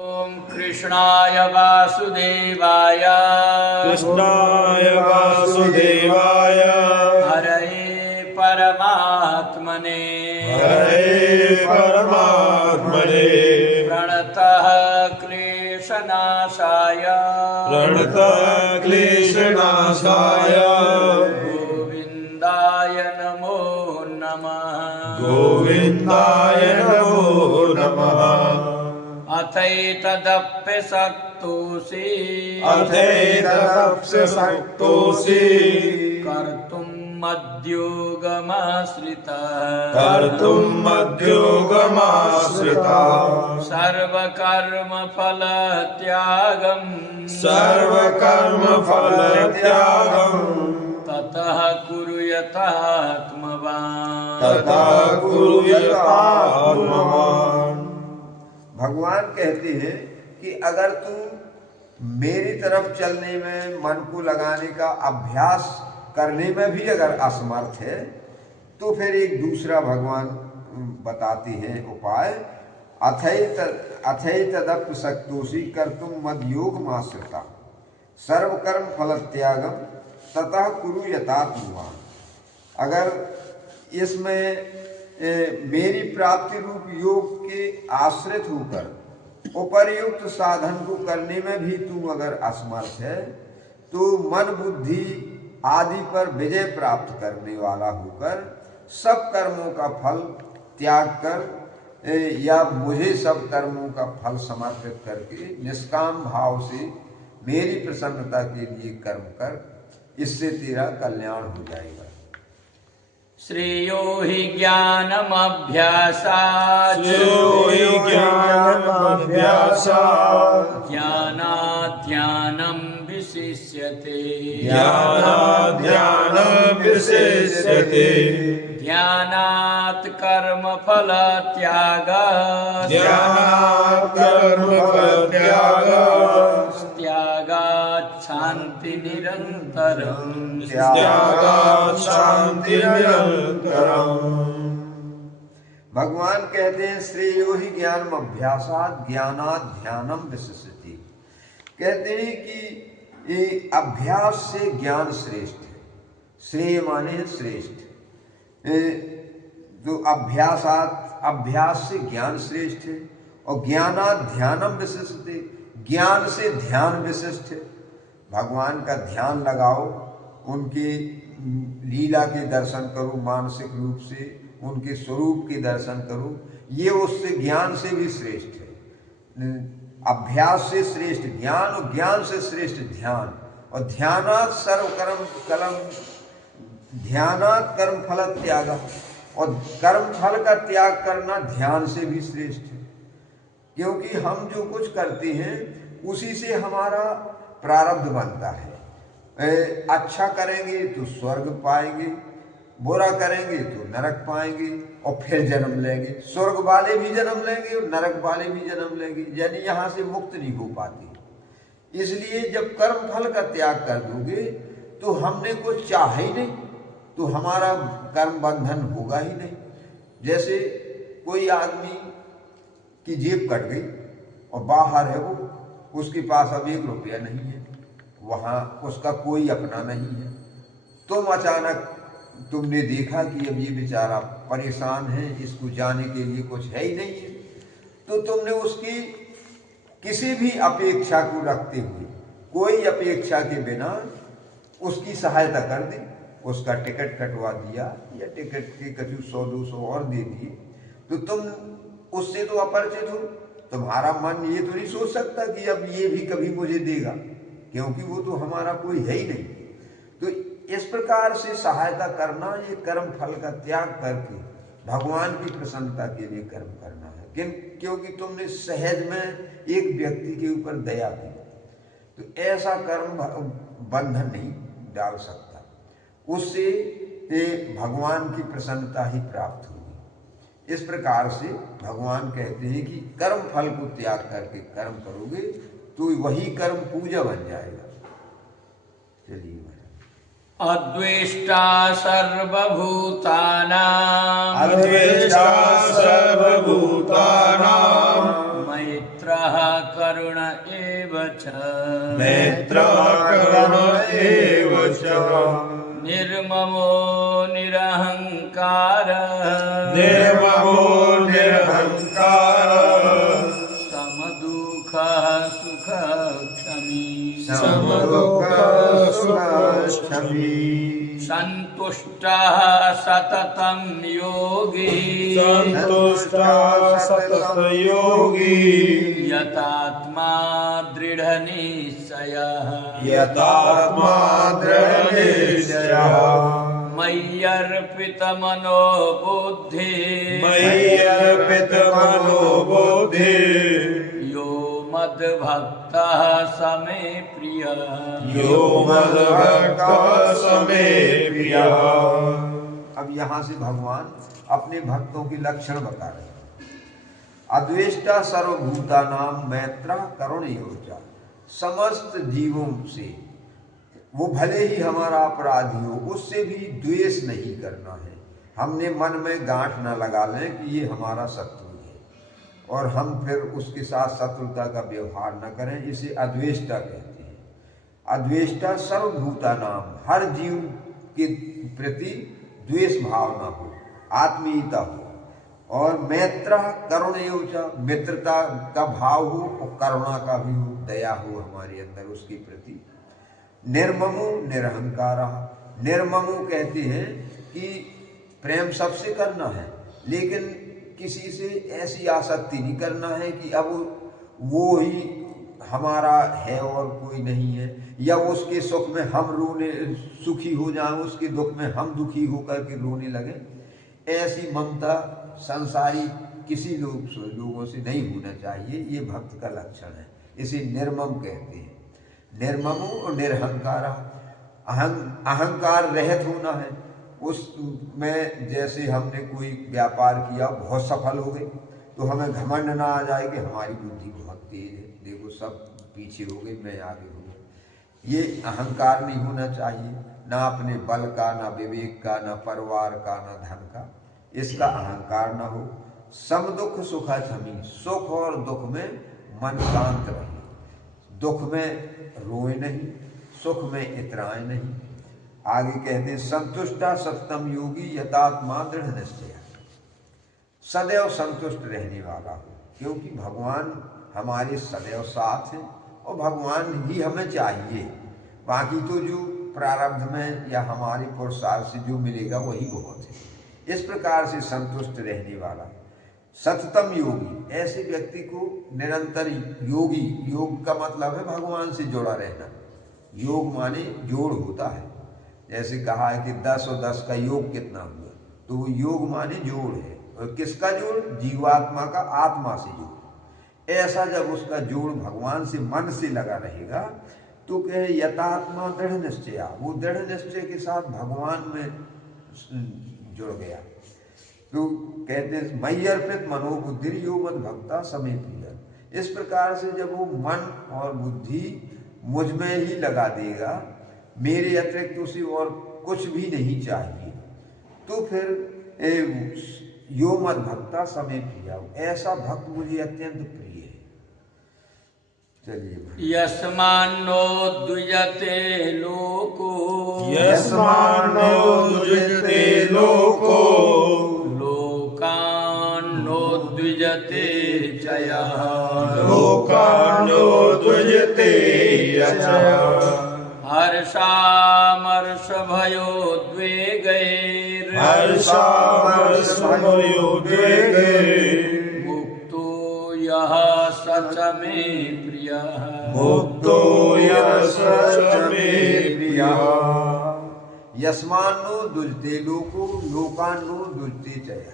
ओम कृष्णाय वासुदेवाय हरये परमात्मने प्रणतः क्लेशनाशाय गोविन्दाय नमो नमः अथैतदप्यशक्तोऽसि कर्तुम् मद्योगमाश्रितः सर्वकर्मफलत्यागम् ततः कुरु यथात्मवान्। भगवान कहते हैं कि अगर तू मेरी तरफ चलने में, मन को लगाने का अभ्यास करने में भी अगर असमर्थ है, तो फिर एक दूसरा भगवान बताते हैं उपाय। अथैतदप्यशक्तोषि कर्तुम मद्योगमाश्रितः सर्वकर्म फलत्यागम ततः कुरु यथात्मवान्। अगर इसमें मेरी प्राप्ति रूप योग के आश्रित होकर उपर्युक्त साधन को करने में भी तू अगर असमर्थ है, तो मन बुद्धि आदि पर विजय प्राप्त करने वाला होकर सब कर्मों का फल त्याग कर या मुझे सब कर्मों का फल समर्पित करके निष्काम भाव से मेरी प्रसन्नता के लिए कर्म कर, इससे तेरा कल्याण हो जाएगा। श्रेयो हि ज्ञानमभ्यासात् ज्ञानाध्यानं विशिष्यते ज्ञानात् कर्मफलत्यागः त्यागात् शान्तिनिरन्तरम्। भगवान कहते हैं श्रेयो हि ज्ञानम अभ्यासात् ज्ञानात् ध्यानम विशिष्यते। कहते हैं कि ये अभ्यास से ज्ञान श्रेष्ठ है। श्रेय माने है श्रेष्ठ। तो अभ्यास से ज्ञान श्रेष्ठ है, और ज्ञानात् ध्यानम विशिष्यते, ज्ञान से ध्यान विशिष्ट है। भगवान का ध्यान लगाओ, उनके लीला के दर्शन करो, मानसिक रूप से उनके स्वरूप के दर्शन करो, ये उससे ज्ञान से भी श्रेष्ठ है। अभ्यास से श्रेष्ठ ज्ञान, और ज्ञान से श्रेष्ठ ध्यान, और ध्यानात् ध्यानात् कर्म फल त्याग, और कर्म फल का त्याग करना ध्यान से भी श्रेष्ठ है। क्योंकि हम जो कुछ करते हैं उसी से हमारा प्रारब्ध बनता है। अच्छा करेंगे तो स्वर्ग पाएंगे, बुरा करेंगे तो नरक पाएंगे, और फिर जन्म लेंगे। स्वर्ग वाले भी जन्म लेंगे और नरक वाले भी जन्म लेंगे, यानी यहाँ से मुक्त नहीं हो पाते। इसलिए जब कर्म फल का त्याग कर दोगे तो हमने कुछ चाहा ही नहीं, तो हमारा कर्म बंधन होगा ही नहीं। जैसे कोई आदमी की जेब कट गई और बाहर है वो, उसके पास अब 1 रुपया नहीं है, वहाँ उसका कोई अपना नहीं है। तुम अचानक तुमने देखा कि अब ये बेचारा परेशान है, इसको जाने के लिए कुछ है ही नहीं है, तो तुमने उसकी किसी भी अपेक्षा को रखते हुए, कोई अपेक्षा के बिना उसकी सहायता कर दी, उसका टिकट कटवा दिया या टिकट के कछु 100-200 और दे दिए, तो तुम उससे तो अपरिचित हो। तुम्हारा मन ये तो नहीं सोच सकता कि अब ये भी कभी मुझे देगा, क्योंकि वो तो हमारा कोई है ही नहीं। तो इस प्रकार से सहायता करना, ये कर्म फल का त्याग करके भगवान की प्रसन्नता के लिए कर्म करना है। क्योंकि तुमने सहज में एक व्यक्ति के ऊपर दया की, तो ऐसा कर्म बंधन नहीं डाल सकता, उससे भगवान की प्रसन्नता ही प्राप्त होगी। इस प्रकार से भगवान कहते हैं कि कर्म फल को त्याग करके कर्म करोगे तो वही कर्म पूजा बन जाएगा। चलिए, अद्वेष्टा सर्वभूतानां मैत्रः च मैत्रकरण एव च निर्ममो निरहंकार निर्ममो निरहंकार समदुःख सुख क्षमी समदुःख सुखक्षमी संतुष्टः सततं योगी संतुष्टः सतत योगी यतात्मा दृढ़ निश्चयः यतात्मा दृढनिश्चयः मय्यर्पित मनो बुद्धि मय्यर्पित मनो बुद्धि यो मद्भक्तः समे प्रियः यो मद्भक्तः समे प्रियः। अब यहाँ से भगवान अपने भक्तों के लक्षण बता रहे हैं। अद्वेष्टा सर्वभूता नाम मैत्रा करुण योचा, समस्त जीवों से वो भले ही हमारा अपराधी हो उससे भी द्वेष नहीं करना है। हमने मन में गांठ न लगा लें कि ये हमारा शत्रु है और हम फिर उसके साथ शत्रुता का व्यवहार न करें, इसे अद्वेष्टा कहते हैं। अद्वेष्टा सर्वभूता नाम, हर जीव के प्रति द्वेष भावना हो, आत्मीयता हो। और मैत्र करुण योचा, मित्रता का भाव हो और करुणा का भी हो, दया हो हमारे अंदर उसके प्रति। निर्ममो निरहंकारा, निर्ममो कहते हैं कि प्रेम सबसे करना है लेकिन किसी से ऐसी आसक्ति नहीं करना है कि अब वो ही हमारा है और कोई नहीं है, या उसके सुख में हम रोने सुखी हो जाएं, उसके दुख में हम दुखी होकर के रोने लगे। ऐसी ममता संसारी किसी लोगों से नहीं होना चाहिए, ये भक्त का लक्षण है, इसे निर्मम कहते हैं। निर्ममो और निरहंकार, अहंकार रहित होना है। उसमें जैसे हमने कोई व्यापार किया बहुत सफल हो गए तो हमें घमंड ना आ जाए कि हमारी बुद्धि बहुत तेज है, देखो सब पीछे हो गए मैं आगे हो गया। ये अहंकार नहीं होना चाहिए, ना अपने बल का, ना विवेक का, ना परिवार का, ना धन का, इसका अहंकार ना हो। सम दुख सुखा क्षमी, सुख और दुख में मन शांत रहे, दुख में रोए नहीं, सुख में इतराए नहीं। आगे कहते संतुष्टा सततम योगी यतात्मा दृढ़ निश्चय, सदैव संतुष्ट रहने वाला हो, क्योंकि भगवान हमारे सदैव साथ हैं और भगवान ही हमें चाहिए। बाकी तो जो प्रारब्ध में या हमारे पुरुषार्थ से जो मिलेगा वही बहुत है। इस प्रकार से संतुष्ट रहने वाला सततम योगी, ऐसे व्यक्ति को निरंतर योगी, योग का मतलब है भगवान से जुड़ा रहना। योग माने जोड़ होता है, जैसे कहा है कि 10 और 10 का योग कितना हुआ, तो वो योग माने जोड़ है। और किसका जोड़? जीवात्मा का आत्मा से जोड़। ऐसा जब उसका जोड़ भगवान से मन से लगा रहेगा तो कहे यथात्मा दृढ़ निश्चय, वो दृढ़ निश्चय के साथ भगवान में जुड़ गया। तो कहते हैं मयि अर्पित मनोबुद्धि यो मद भक्ता समे प्रिय। इस प्रकार से जब वो मन और बुद्धि मुझ में ही लगा देगा, मेरे अतिरिक्त उसे और कुछ भी नहीं चाहिए, तो फिर यो मद भक्ता समे प्रिय, ऐसा भक्त मुझे अत्यंत प्रिय है। चलिए। यस्मान्नो द्विजते लोको, यस्मान्नो द्विजते लोको, लोकान्नो द्विजते च यः, लोकान्नो द्विजते च हर्षामर्षभयोद्वेगैर्, हर्षामर्षभयोद्वेगैर् मुक्तो यः स च मे प्रियः, मुक्तो यः स च मे प्रियः। यस्मान्नो दुजते लोको, लोकान्नो दुजते चया।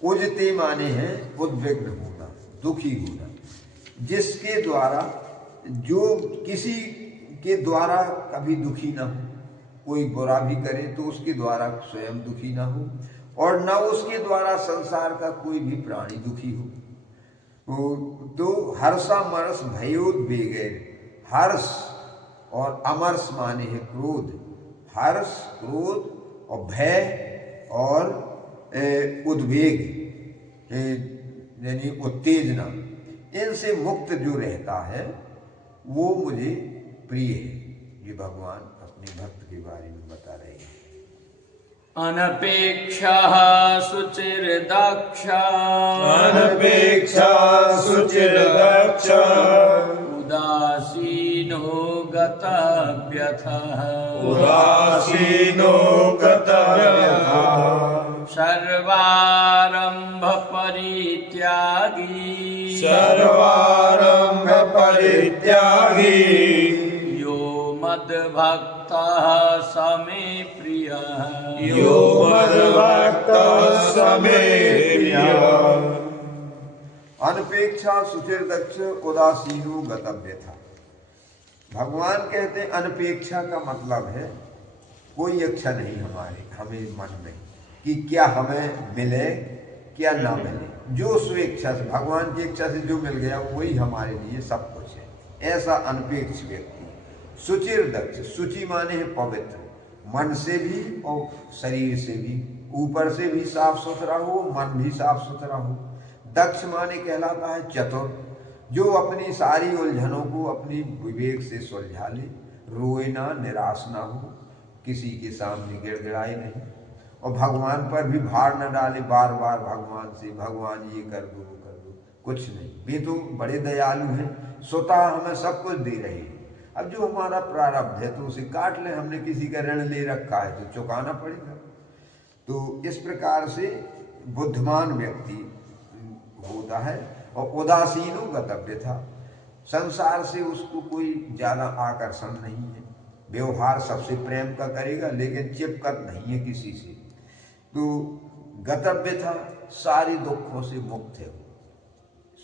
उजते माने हैं उद्विग्न होना, दुखी होना, जिसके द्वारा, जो किसी के द्वारा कभी दुखी ना हो। कोई बुरा भी करे तो उसके द्वारा स्वयं दुखी ना हो, और न उसके द्वारा संसार का कोई भी प्राणी दुखी हो। तो हर्षामर्ष भयोद्वेगैर, हर्ष और अमर्ष माने है क्रोध, हर्ष क्रोध और भय और उद्वेग यानी उत्तेजना, इनसे मुक्त जो रहता है वो मुझे प्रिय है। ये भगवान अपने भक्त के बारे में बता रहे हैं। अनपेक्षः शुचिर्दक्षः अनपेक्षा शुचिर्दक्ष उदासीनो गतव्यथः उदासीनो गतव्यः सर्वारम्भ परित्यागी सर्वारम्भ परित्यागी यो मद्भक्तः स मे प्रियः यो मद्भक्तः स मे प्रियः। अनपेक्षा सुचिर्दक्ष उदासीनो गतव्य था। भगवान कहते हैं अनपेक्षा का मतलब है कोई इच्छा नहीं हमें मन में कि क्या हमें मिले क्या ना मिले, जो स्वेच्छा से भगवान की इच्छा से जो मिल गया वही हमारे लिए सब कुछ है, ऐसा अनपेक्ष व्यक्ति। सुचिर्दक्ष, सुचि माने है पवित्र, मन से भी और शरीर से भी, ऊपर से भी साफ सुथरा हो, मन भी साफ सुथरा हो। दक्ष माने कहलाता है चतुर, जो अपनी सारी उलझनों को अपनी विवेक से सुलझा ले, रोए ना, निराश ना हो, किसी के सामने गिड़गिड़ाए नहीं, और भगवान पर भी भार न डाले बार बार भगवान से, भगवान ये कर दो वो कर दो, कुछ नहीं। वे तो बड़े दयालु हैं, स्वतः हमें सब कुछ दे रहे हैं। अब जो हमारा प्रारब्ध है तो उसे काट ले, हमने किसी का ऋण ले रखा है तो चुकाना पड़ेगा। तो इस प्रकार से बुद्धिमान व्यक्ति होता है। और उदासीनो गतव्य था, संसार से उसको कोई ज़्यादा आकर्षण नहीं है, व्यवहार सबसे प्रेम का करेगा लेकिन चिपकत नहीं है किसी से। तो गतव्य था, सारी दुखों से मुक्त है,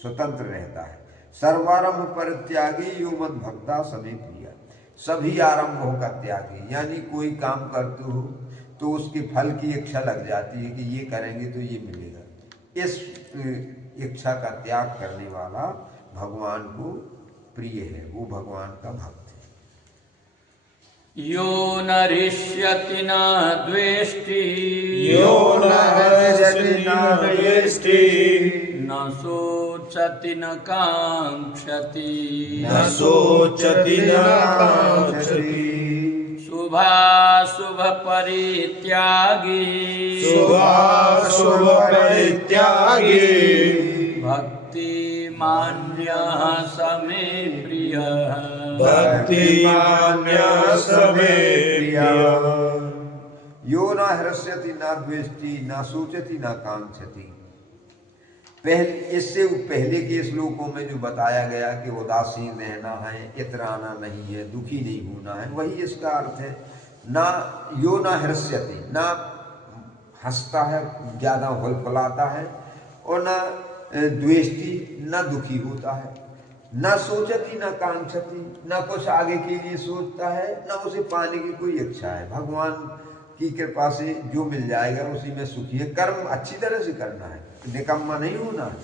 स्वतंत्र रहता है। सर्वारंभ परित्यागी यो मद भक्ता समे प्रिया, सभी आरंभों का त्यागी, यानी कोई काम करते हो तो उसके फल की इच्छा लग जाती है कि ये करेंगे तो ये मिलेगा। इस इच्छा का त्याग करने वाला भगवान को प्रिय है, वो भगवान का भक्त है। यो न हृष्यति न द्वेष्टि यो न हृष्यति न द्वेष्टि न शोचति न काङ्क्षति न शोचति न काङ्क्षति शुभाशुभ परित्यागी शुभाशुभ परित्यागी भक्तिमान्यः स मे प्रियः भक्तिमान्यः स मे प्रियः। यो न हृष्यति न द्वेष्टि न शोचति न कांक्षति। इससे पहले के श्लोकों में जो बताया गया कि उदासीन रहना है, इतराना नहीं है, दुखी नहीं होना है, वही इसका अर्थ है। ना यो न हृष्यति, ना हंसता है, ज़्यादा हुलफुलाता है, और ना द्वेष्टि, न दुखी होता है, न सोचती न कांक्षति, न कुछ आगे के लिए सोचता है, न उसे पाने की कोई इच्छा है। भगवान की कृपा से जो मिल जाएगा उसी में सुखी है। कर्म अच्छी तरह से करना है, निकम्मा नहीं होना है,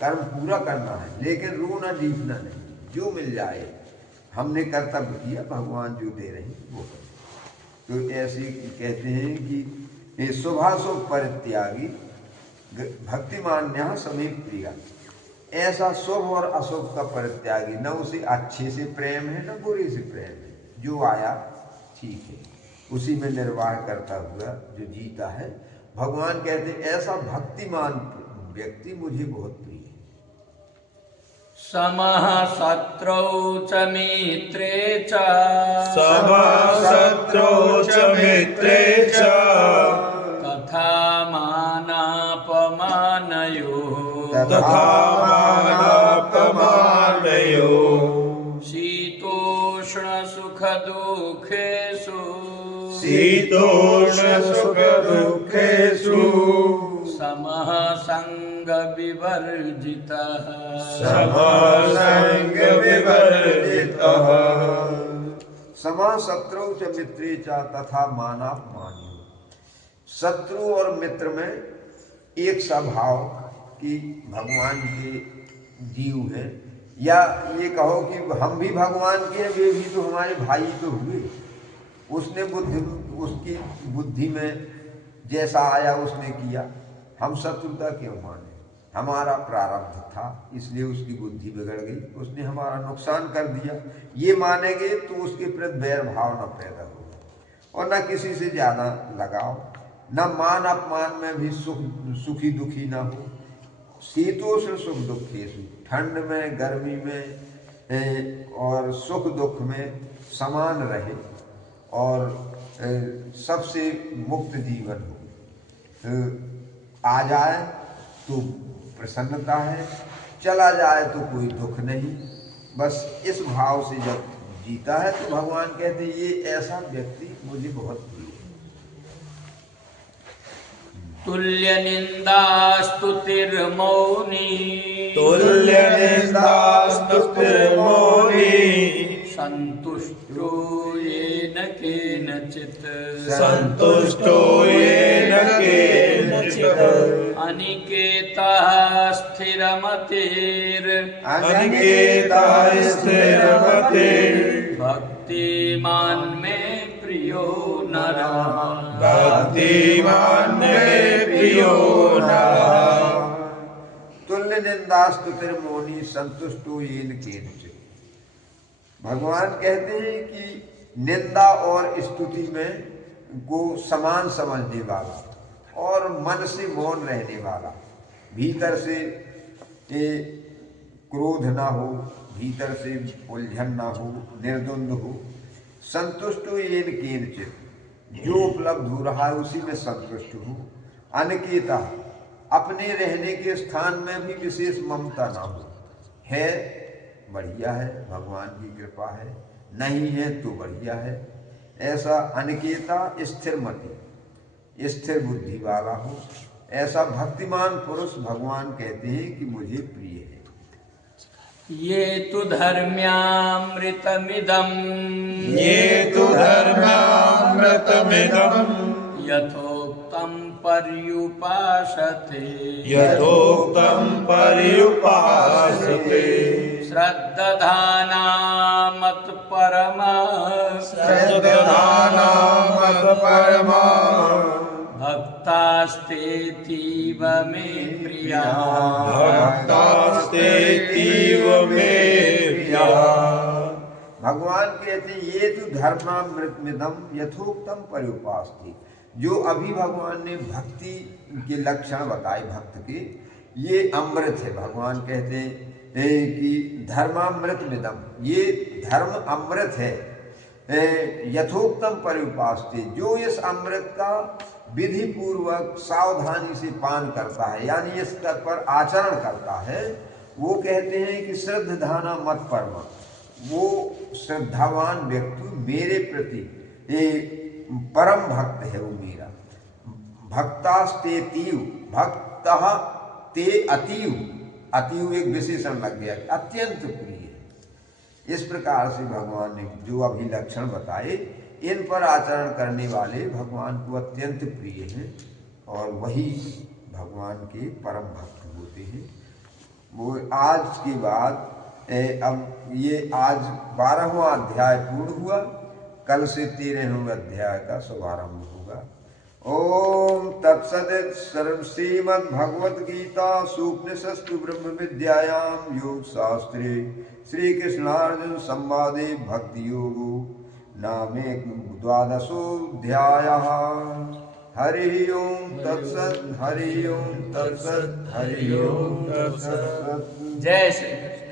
कर्म पूरा करना है, लेकिन रोना डीपना नहीं, जो मिल जाए। हमने कर्तव्य किया, भगवान जो दे रहे हैं वो करें। तो ऐसे कहते हैं कि शुभाशुभ परित्यागी भक्तिमान्यः समे प्रिया, ऐसा शुभ और अशुभ का परित्यागी, न उसे अच्छे से प्रेम है न बुरे से प्रेम है, जो आया ठीक है उसी में निर्वाह करता हुआ जो जीता है। भगवान कहते ऐसा भक्तिमान व्यक्ति मुझे बहुत प्रिय है। समः शत्रौ च मित्रे च समः शत्रौ च मित्रे च तथा मानापमानयोः तथा मानापमानयोः शीतोष्ण सुख दुःखेषु शीतोष्ण सुख दुःखेषु समः संग विवर्जितः समः संग विवर्जितः। समः शत्रु च मित्रे च तथा मानापमानयोः। शत्रु और मित्र में एक स्वभाव कि भगवान के जीव हैं, या ये कहो कि हम भी भगवान के हैं, वे भी तो हमारे भाई तो हुए। उसने उसकी बुद्धि में जैसा आया उसने किया, हम शत्रुता क्यों माने? हमारा प्रारब्ध था, इसलिए उसकी बुद्धि बिगड़ गई, उसने हमारा नुकसान कर दिया। ये मानेंगे तो उसके प्रति वैर भाव न पैदा हो और न किसी से ज़्यादा लगाओ, न मान अपमान में भी सुखी दुखी न हो। शीतोष्ण सुख दुखेषु, ठंड में गर्मी में और सुख दुख में समान रहे और सबसे मुक्त जीवन हो। आ जाए तो प्रसन्नता है, चला जाए तो कोई दुख नहीं। बस इस भाव से जब जीता है तो भगवान कहते हैं ये ऐसा व्यक्ति मुझे बहुत प्रिय है। तुल्य निंदा स्तुतिर्मौनी, तुल्य निंदा स्तुतिर्मौनी, संतुष्टो येन केनचित्, संतुष्टो येन केनचित्, अनिकेतः स्थिरमतिर्, अनिकेतः स्थिरमतिर्, भक्तिमान् मे प्रियो नरः, भक्तिमान् मे प्रियो नरः। तुल्य निंदा स्तुतिर्मौनी, संतुष्टो येन केनचित्। भगवान कहते हैं कि निंदा और स्तुति में को समान समझने वाला और मन से मौन रहने वाला, भीतर से क्रोध ना हो, भीतर से उलझन ना हो, निर्द्वंद हो। संतुष्ट हो येन केनचित्, जो उपलब्ध हो रहा है उसी में संतुष्ट हो। अनिकेता, अपने रहने के स्थान में भी विशेष ममता ना हो। है बढ़िया है, भगवान की कृपा है, नहीं है तो बढ़िया है, ऐसा अनिकेता स्थिर मति, स्थिर बुद्धि वाला हो, ऐसा भक्तिमान पुरुष भगवान कहते हैं कि मुझे प्रिय है। ये तु धर्म्यामृतमिदम्, ये तु धर्म्यामृतमिदम्, यथोक्तं पर्युपासते, यथोक्तं पर्युपासते, श्रद्धाना मत्परमा, श्रद्धाना मत्परमा, भक्तास्तेतीव मे प्रिया, भक्तास्तेतीव मे प्रिया। भगवान कहते हैं ये तो धर्मामृतमिदम यथोक्तम पर्युपास्ति। जो अभी भगवान ने भक्ति के लक्षण बताए भक्त के, ये अमृत है। भगवान कहते हैं कि धर्मामृतमिदम, ये धर्म अमृत है। यथोक्तम पर्युपास्ति, जो इस अमृत का विधि पूर्वक सावधानी से पान करता है, यानी इस पर आचरण करता है, वो कहते हैं कि श्रद्धाना मत परमा, वो श्रद्धावान व्यक्ति मेरे प्रति परम भक्त है, वो मेरा। भक्तास्ते तीव, भक्त ते अतीव, अतीव एक विशेषण लग गया, अत्यंत प्रिय है। इस प्रकार से भगवान ने जो अभी लक्षण बताए, इन पर आचरण करने वाले भगवान को अत्यंत प्रिय हैं और वही भगवान के परम भक्त होते हैं। वो आज के बाद अब ये आज 12वां अध्याय पूर्ण हुआ, कल से 13वें अध्याय का शुभारंभ होगा। ओम तत्सदित श्रीमद्भगवद गीता सूपनिषत्सु ब्रह्म विद्यायां योग शास्त्रे श्री कृष्णार्जुन संवादे भक्ति योगो नामे 12वाध्यायः। हरि ओम तत्सत्, हरि ओम तत्सत्, हरि ओम तत्सत्। जय श्री कृष्ण।